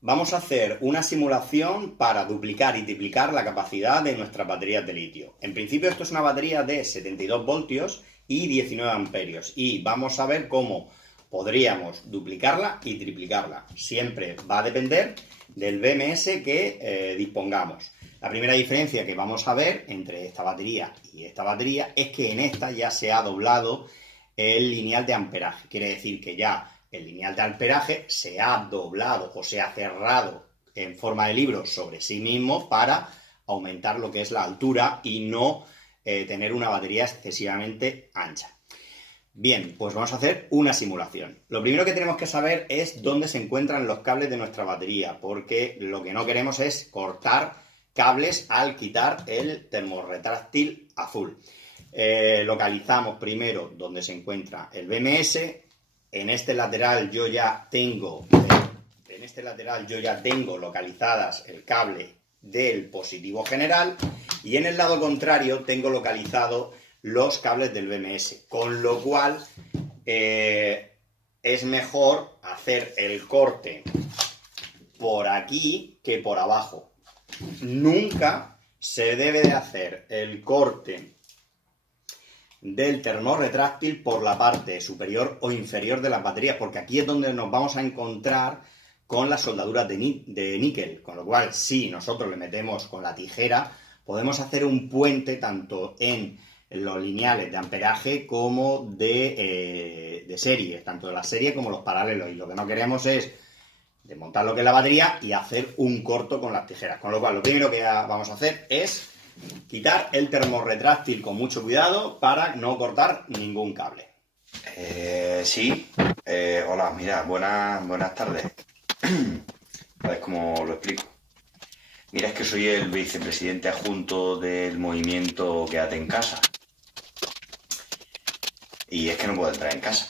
Vamos a hacer una simulación para duplicar y triplicar la capacidad de nuestras baterías de litio. En principio esto es una batería de 72 voltios y 19 amperios y vamos a ver cómo podríamos duplicarla y triplicarla. Siempre va a depender del BMS que dispongamos. La primera diferencia que vamos a ver entre esta batería y esta batería es que en esta ya se ha doblado el lineal de amperaje. Quiere decir que ya el lineal de amperaje se ha doblado o se ha cerrado en forma de libro sobre sí mismo para aumentar lo que es la altura y no tener una batería excesivamente ancha. Bien, pues vamos a hacer una simulación. Lo primero que tenemos que saber es dónde se encuentran los cables de nuestra batería, porque lo que no queremos es cortar cables al quitar el termorretráctil azul. Localizamos primero dónde se encuentra el BMS. En este lateral yo ya tengo localizadas el cable del positivo general y en el lado contrario tengo localizado los cables del BMS, con lo cual es mejor hacer el corte por aquí que por abajo. Nunca se debe de hacer el corte del termorretráctil por la parte superior o inferior de las baterías, porque aquí es donde nos vamos a encontrar con las soldaduras de níquel, con lo cual si nosotros le metemos con la tijera podemos hacer un puente tanto en los lineales de amperaje como de serie, tanto de la serie como los paralelos, y lo que no queremos es desmontar lo que es la batería y hacer un corto con las tijeras, con lo cual lo primero que vamos a hacer es quitar el termorretráctil con mucho cuidado para no cortar ningún cable. Sí, hola, mira, buenas tardes. A ver cómo lo explico. Mira, es que soy el vicepresidente adjunto del movimiento Quédate en casa. Y es que no puedo entrar en casa.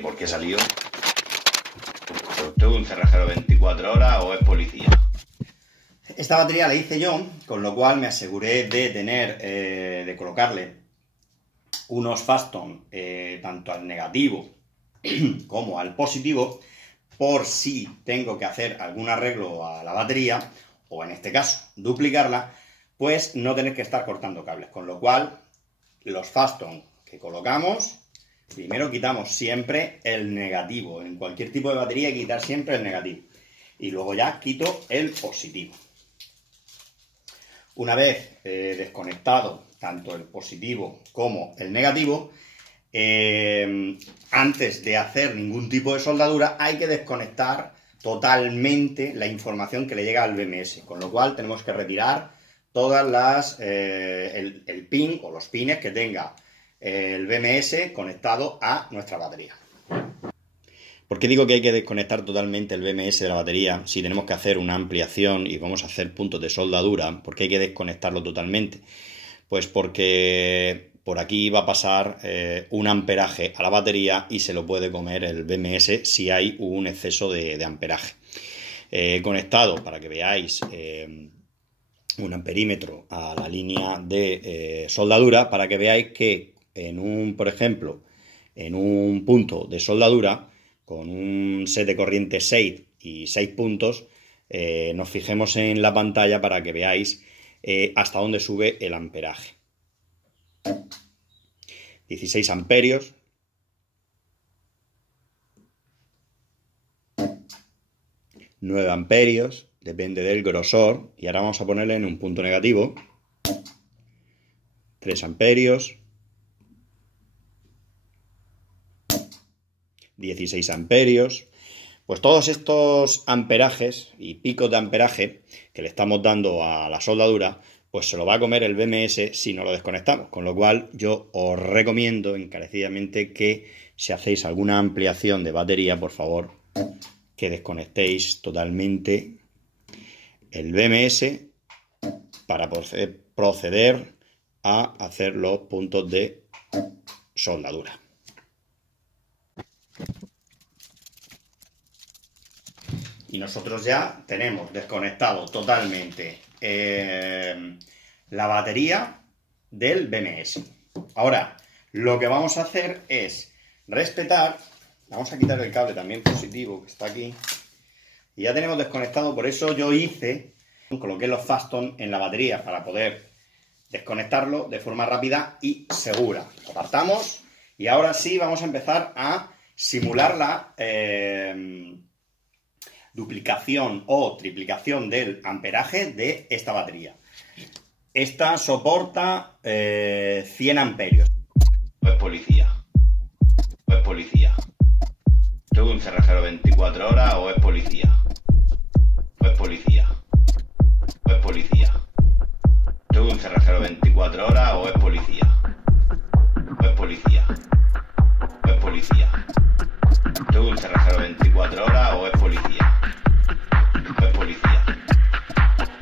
¿Por qué he salido? ¿Tengo un cerrajero 24 horas o es policía? Esta batería la hice yo, con lo cual me aseguré de tener, de colocarle unos Faston tanto al negativo como al positivo, por si tengo que hacer algún arreglo a la batería, o en este caso duplicarla, pues no tener que estar cortando cables. Con lo cual, los Faston que colocamos, primero quitamos siempre el negativo. En cualquier tipo de batería hay que quitar siempre el negativo. Y luego ya quito el positivo. Una vez desconectado tanto el positivo como el negativo, antes de hacer ningún tipo de soldadura hay que desconectar totalmente la información que le llega al BMS, con lo cual tenemos que retirar todas el pin o los pines que tenga el BMS conectado a nuestra batería. ¿Por qué digo que hay que desconectar totalmente el BMS de la batería si tenemos que hacer una ampliación y vamos a hacer puntos de soldadura? ¿Por qué hay que desconectarlo totalmente? Pues porque por aquí va a pasar un amperaje a la batería y se lo puede comer el BMS si hay un exceso de amperaje. Conectado, para que veáis, un amperímetro a la línea de soldadura, para que veáis que por ejemplo, en un punto de soldadura, con un set de corriente 6 y 6 puntos, nos fijemos en la pantalla para que veáis hasta dónde sube el amperaje. 16 amperios. 9 amperios, depende del grosor. Y ahora vamos a ponerle en un punto negativo. 3 amperios. 16 amperios. Pues todos estos amperajes y picos de amperaje que le estamos dando a la soldadura, pues se lo va a comer el BMS si no lo desconectamos. Con lo cual yo os recomiendo encarecidamente que si hacéis alguna ampliación de batería, por favor, que desconectéis totalmente el BMS para proceder a hacer los puntos de soldadura. Y nosotros ya tenemos desconectado totalmente la batería del BMS. Ahora, lo que vamos a hacer es respetar Vamos a quitar el cable también positivo que está aquí. Y ya tenemos desconectado, por eso yo coloqué los Faston en la batería para poder desconectarlo de forma rápida y segura. Lo apartamos y ahora sí vamos a empezar a simular la duplicación o triplicación del amperaje de esta batería. Esta soporta 100 amperios. Pues policía. Pues policía. ¿Tengo un cerrajero 24 horas o es policía? Pues policía. Pues policía. ¿Tengo un cerrajero 24 horas o es policía? Pues policía. Pues policía. ¿Tengo un cerrajero 24 horas o es policía? Pues policía.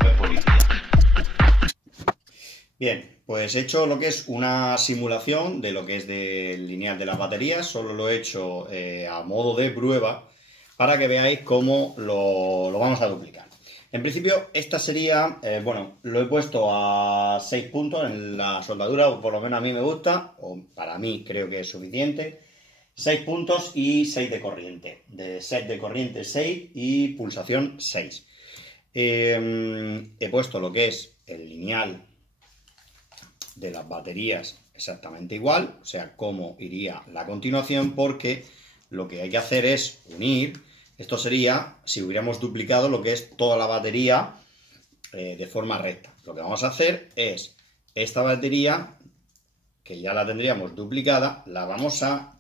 Pues policía. Bien, pues he hecho lo que es una simulación de lo que es del lineal de las baterías, solo lo he hecho a modo de prueba para que veáis cómo lo vamos a duplicar. En principio, esta sería, bueno, lo he puesto a 6 puntos en la soldadura, o por lo menos a mí me gusta, o para mí creo que es suficiente. 6 puntos y 6 de corriente, de set de corriente 6 y pulsación 6. He puesto lo que es el lineal de las baterías exactamente igual, o sea, cómo iría la continuación, porque lo que hay que hacer es unir. Esto sería si hubiéramos duplicado lo que es toda la batería de forma recta. Lo que vamos a hacer es esta batería, que ya la tendríamos duplicada, la vamos a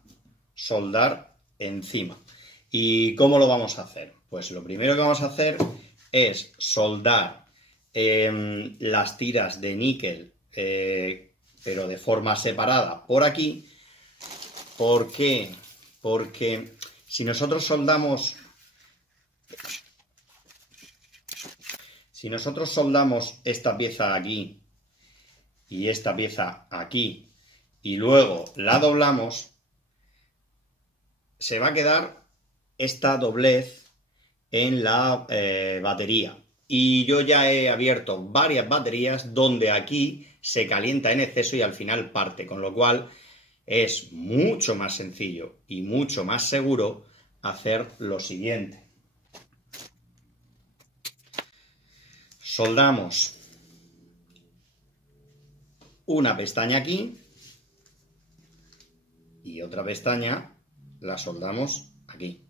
soldar encima. ¿Y cómo lo vamos a hacer? Pues lo primero que vamos a hacer es soldar las tiras de níquel, pero de forma separada por aquí. ¿Por qué? Porque si nosotros soldamos esta pieza aquí y esta pieza aquí y luego la doblamos, se va a quedar esta doblez en la batería. Y yo ya he abierto varias baterías donde aquí se calienta en exceso y al final parte, con lo cual es mucho más sencillo y mucho más seguro hacer lo siguiente. Soldamos una pestaña aquí y otra pestaña la soldamos aquí.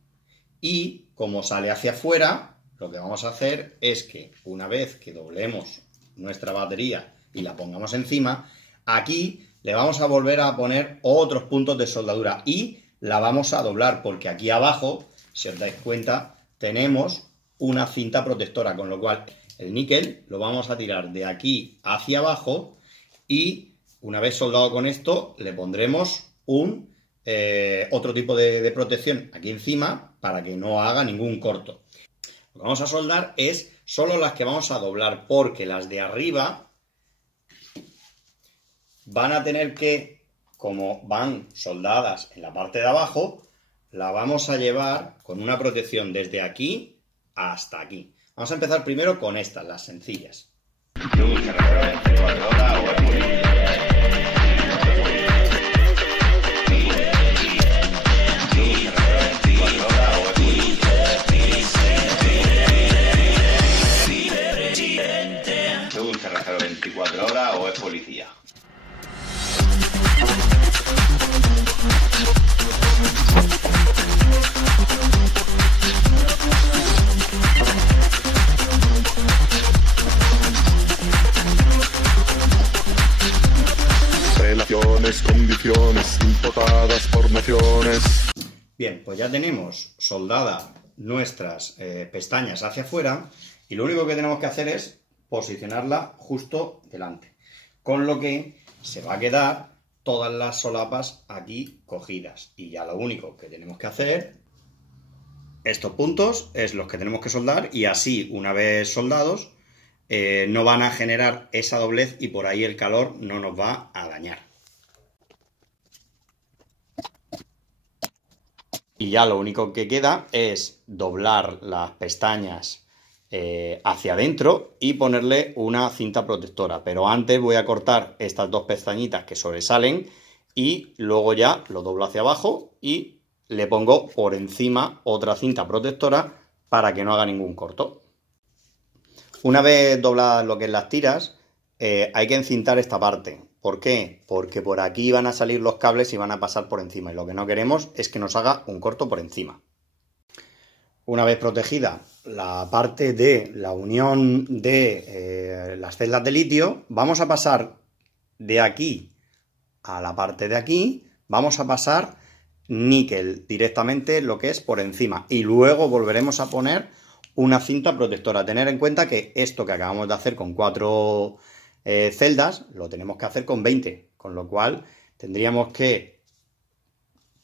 Y como sale hacia afuera, lo que vamos a hacer es que una vez que doblemos nuestra batería y la pongamos encima, aquí le vamos a volver a poner otros puntos de soldadura y la vamos a doblar, porque aquí abajo, si os dais cuenta, tenemos una cinta protectora, con lo cual el níquel lo vamos a tirar de aquí hacia abajo y una vez soldado con esto le pondremos otro tipo de protección aquí encima para que no haga ningún corto. Lo que vamos a soldar es solo las que vamos a doblar, porque las de arriba van a tener que, como van soldadas en la parte de abajo, la vamos a llevar con una protección desde aquí hasta aquí. Vamos a empezar primero con estas, las sencillas. ¿Tengo un cerrajero 24 horas o es policía? Relaciones, condiciones importadas por naciones. Bien, pues ya tenemos soldadas nuestras pestañas hacia afuera y lo único que tenemos que hacer es posicionarla justo delante, con lo que se va a quedar todas las solapas aquí cogidas y ya lo único que tenemos que hacer, estos puntos es los que tenemos que soldar y así una vez soldados no van a generar esa doblez y por ahí el calor no nos va a dañar. Y ya lo único que queda es doblar las pestañas hacia adentro y ponerle una cinta protectora. Pero antes voy a cortar estas dos pestañitas que sobresalen y luego ya lo doblo hacia abajo y le pongo por encima otra cinta protectora para que no haga ningún corto. Una vez dobladas lo que es las tiras, hay que encintar esta parte. ¿Por qué? Porque por aquí van a salir los cables y van a pasar por encima. Y lo que no queremos es que nos haga un corto por encima. Una vez protegida la parte de la unión de las celdas de litio, vamos a pasar de aquí a la parte de aquí, vamos a pasar níquel directamente lo que es por encima y luego volveremos a poner una cinta protectora. Tener en cuenta que esto que acabamos de hacer con 4 celdas lo tenemos que hacer con 20, con lo cual tendríamos que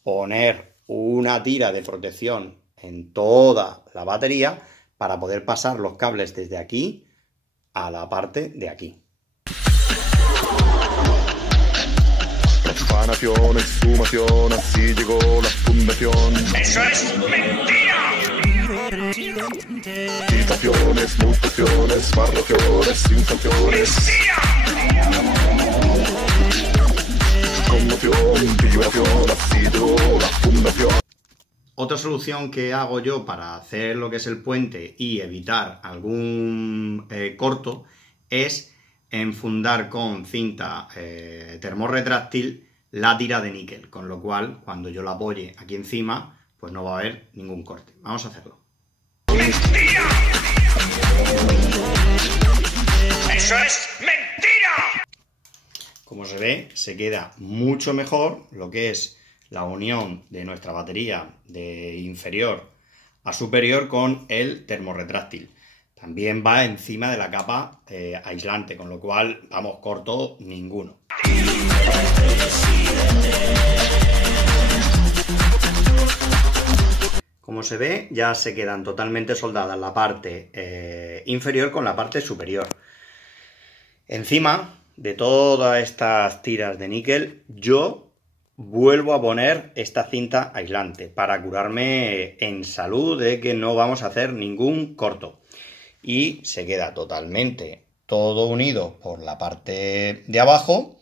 poner una tira de protección en toda la batería para poder pasar los cables desde aquí a la parte de aquí. Profanación, exhumación, así llegó la fundación. ¡Eso es mentira! Quitaciones, mutaciones, barraciones, inflaciones. Conmoción, vibración, así llegó la fundación. Otra solución que hago yo para hacer lo que es el puente y evitar algún corto es enfundar con cinta termorretráctil la tira de níquel, con lo cual cuando yo la apoye aquí encima pues no va a haber ningún corte. Vamos a hacerlo. ¡Mentira! ¡Eso es mentira! Como se ve, se queda mucho mejor lo que es la unión de nuestra batería de inferior a superior con el termorretráctil. También va encima de la capa aislante, con lo cual, vamos, corto ninguno. Como se ve, ya se quedan totalmente soldadas la parte inferior con la parte superior. Encima de todas estas tiras de níquel, yo vuelvo a poner esta cinta aislante para curarme en salud de que no vamos a hacer ningún corto. Y se queda totalmente todo unido por la parte de abajo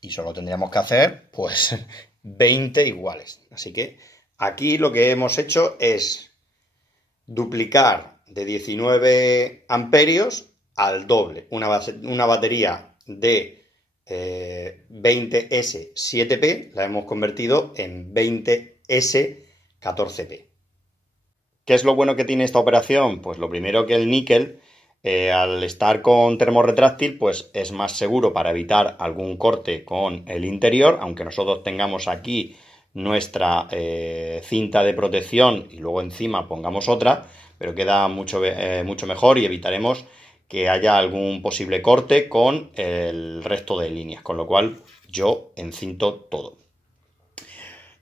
y solo tendríamos que hacer pues 20 iguales. Así que aquí lo que hemos hecho es duplicar de 19 amperios al doble. Una batería de 20S 7P la hemos convertido en 20S 14P. ¿Qué es lo bueno que tiene esta operación? Pues lo primero, que el níquel, al estar con termorretráctil, pues es más seguro para evitar algún corte con el interior, aunque nosotros tengamos aquí nuestra cinta de protección y luego encima pongamos otra, pero queda mucho mejor y evitaremos que haya algún posible corte con el resto de líneas, con lo cual yo encinto todo.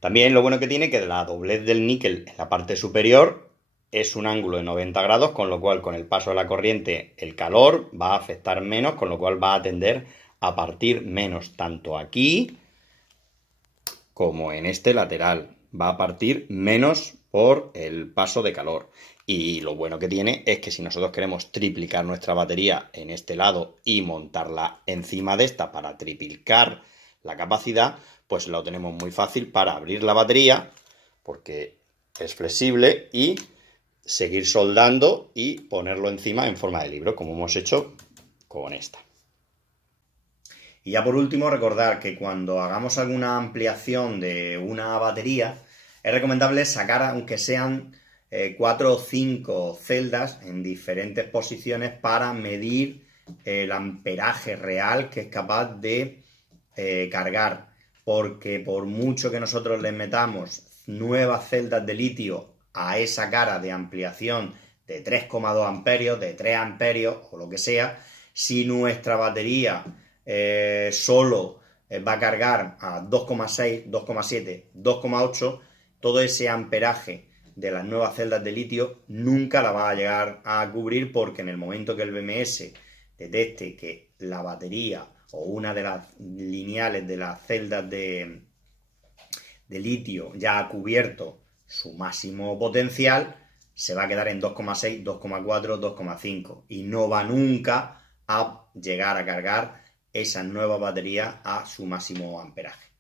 También lo bueno que tiene que la doblez del níquel en la parte superior es un ángulo de 90 grados, con lo cual con el paso de la corriente el calor va a afectar menos, con lo cual va a tender a partir menos, tanto aquí como en este lateral. Va a partir menos por el paso de calor. Y lo bueno que tiene es que si nosotros queremos triplicar nuestra batería en este lado y montarla encima de esta para triplicar la capacidad, pues lo tenemos muy fácil para abrir la batería, porque es flexible, y seguir soldando y ponerlo encima en forma de libro, como hemos hecho con esta. Y ya por último, recordar que cuando hagamos alguna ampliación de una batería, es recomendable sacar, aunque sean 4 o 5 celdas en diferentes posiciones, para medir el amperaje real que es capaz de cargar, porque por mucho que nosotros le metamos nuevas celdas de litio a esa cara de ampliación de 3,2 amperios, de 3 amperios o lo que sea, si nuestra batería solo va a cargar a 2,6, 2,7, 2,8, todo ese amperaje de las nuevas celdas de litio nunca la va a llegar a cubrir, porque en el momento que el BMS detecte que la batería o una de las lineales de las celdas de litio ya ha cubierto su máximo potencial, se va a quedar en 2,6, 2,4, 2,5 y no va nunca a llegar a cargar esa nueva batería a su máximo amperaje.